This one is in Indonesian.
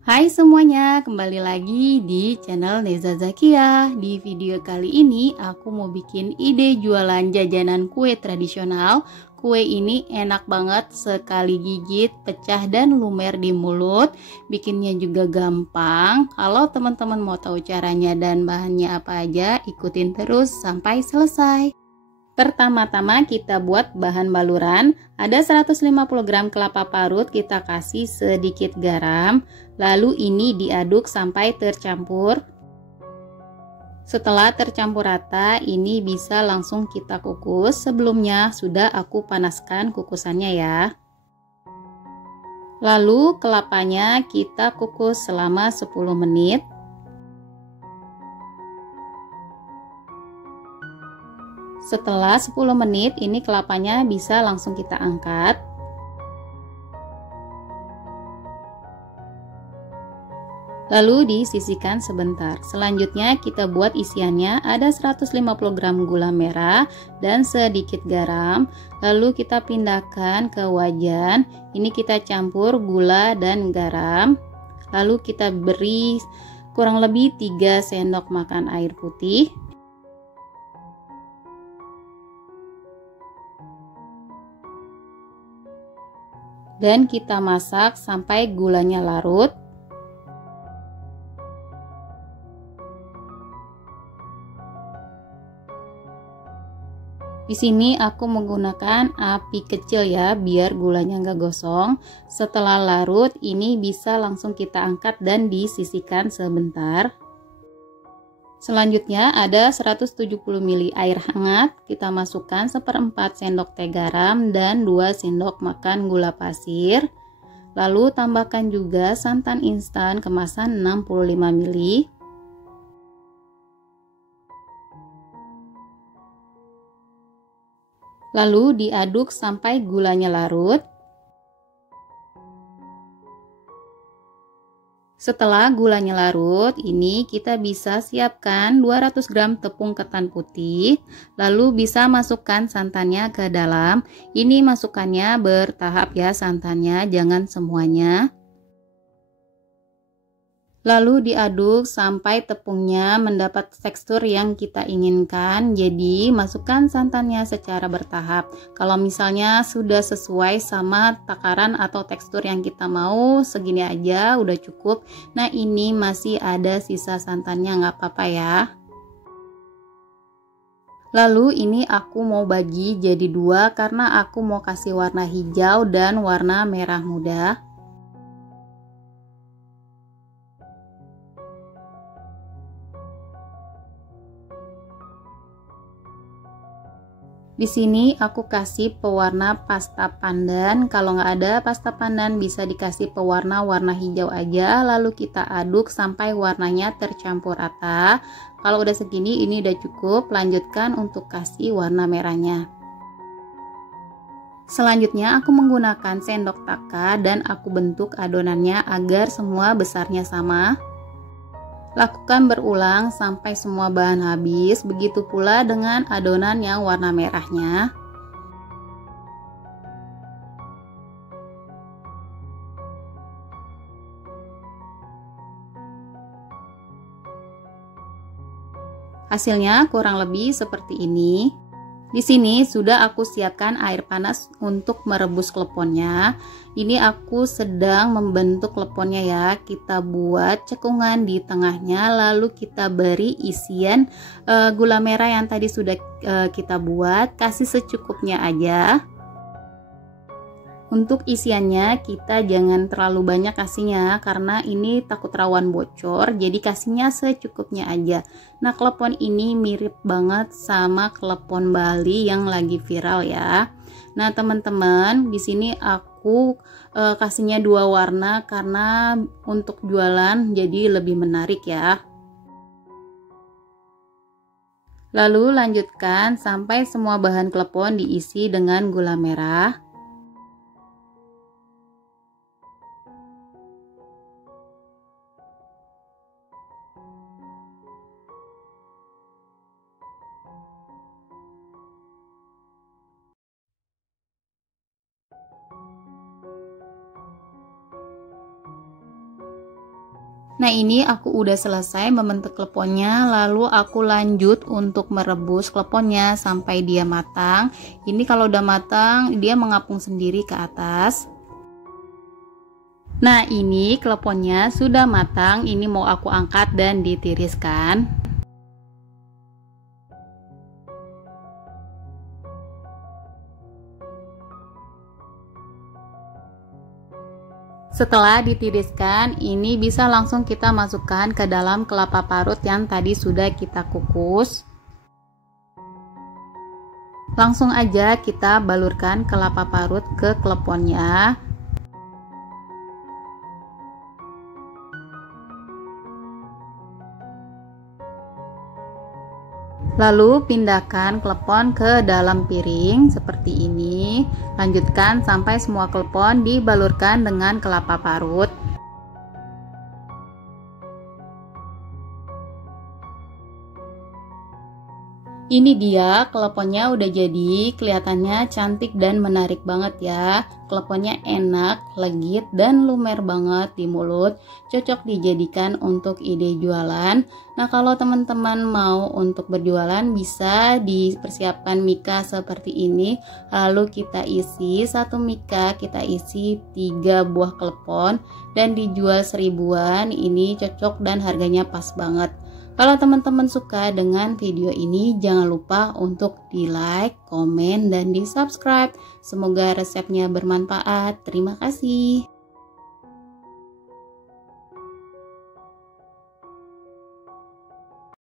Hai semuanya, kembali lagi di channel Neza Zakia. Di video kali ini aku mau bikin ide jualan jajanan kue tradisional. Kue ini enak banget, sekali gigit pecah dan lumer di mulut. Bikinnya juga gampang. Kalau teman-teman mau tahu caranya dan bahannya apa aja, ikutin terus sampai selesai. Pertama-tama kita buat bahan baluran. Ada 150 gram kelapa parut, kita kasih sedikit garam. Lalu ini diaduk sampai tercampur. Setelah tercampur rata, ini bisa langsung kita kukus. Sebelumnya sudah aku panaskan kukusannya ya. Lalu kelapanya kita kukus selama 10 menit. Setelah 10 menit ini kelapanya bisa langsung kita angkat. Lalu disisihkan sebentar. Selanjutnya kita buat isiannya. Ada 150 gram gula merah dan sedikit garam. Lalu kita pindahkan ke wajan. Ini kita campur gula dan garam. Lalu kita beri kurang lebih 3 sendok makan air putih. Dan kita masak sampai gulanya larut. Di sini aku menggunakan api kecil ya, biar gulanya nggak gosong. Setelah larut, ini bisa langsung kita angkat dan disisihkan sebentar. Selanjutnya ada 170 ml air hangat, kita masukkan 1/4 sendok teh garam dan 2 sendok makan gula pasir. Lalu tambahkan juga santan instan kemasan 65 ml. Lalu diaduk sampai gulanya larut. Setelah gulanya larut, ini kita bisa siapkan 200 gram tepung ketan putih. Lalu bisa masukkan santannya ke dalam. Ini masukannya bertahap ya santannya, jangan semuanya. Lalu diaduk sampai tepungnya mendapat tekstur yang kita inginkan. Jadi masukkan santannya secara bertahap. Kalau misalnya sudah sesuai sama takaran atau tekstur yang kita mau, segini aja udah cukup. Nah ini masih ada sisa santannya, nggak apa-apa ya. Lalu ini aku mau bagi jadi dua karena aku mau kasih warna hijau dan warna merah muda. Di sini aku kasih pewarna pasta pandan. Kalau nggak ada pasta pandan bisa dikasih pewarna warna hijau aja. Lalu kita aduk sampai warnanya tercampur rata. Kalau udah segini ini udah cukup. Lanjutkan untuk kasih warna merahnya. Selanjutnya aku menggunakan sendok taka dan aku bentuk adonannya agar semua besarnya sama. Lakukan berulang sampai semua bahan habis, begitu pula dengan adonan yang warna merahnya. Hasilnya kurang lebih seperti ini. Di sini sudah aku siapkan air panas untuk merebus kleponnya. Ini aku sedang membentuk kleponnya ya. Kita buat cekungan di tengahnya, lalu kita beri isian gula merah yang tadi sudah kita buat. Kasih secukupnya aja. Untuk isiannya kita jangan terlalu banyak kasihnya karena ini takut rawan bocor, jadi kasihnya secukupnya aja. Nah, klepon ini mirip banget sama klepon Bali yang lagi viral ya. Nah, teman-teman, di sini aku kasihnya dua warna karena untuk jualan jadi lebih menarik ya. Lalu lanjutkan sampai semua bahan klepon diisi dengan gula merah. Nah, ini aku udah selesai membentuk kleponnya, lalu aku lanjut untuk merebus kleponnya sampai dia matang. Ini kalau udah matang, dia mengapung sendiri ke atas. Nah, ini kleponnya sudah matang, ini mau aku angkat dan ditiriskan. Setelah ditiriskan, ini bisa langsung kita masukkan ke dalam kelapa parut yang tadi sudah kita kukus. Langsung aja kita balurkan kelapa parut ke kleponnya. Lalu pindahkan klepon ke dalam piring seperti ini. Lanjutkan sampai semua klepon dibalurkan dengan kelapa parut. Ini dia kleponnya udah jadi, kelihatannya cantik dan menarik banget ya. Kleponnya enak, legit, dan lumer banget di mulut. Cocok dijadikan untuk ide jualan. Nah, kalau teman-teman mau untuk berjualan bisa dipersiapkan mika seperti ini. Lalu kita isi satu mika, kita isi 3 buah klepon dan dijual 1000-an. Ini cocok dan harganya pas banget. Kalau teman-teman suka dengan video ini, jangan lupa untuk di like, komen, dan di subscribe. Semoga resepnya bermanfaat. Terima kasih.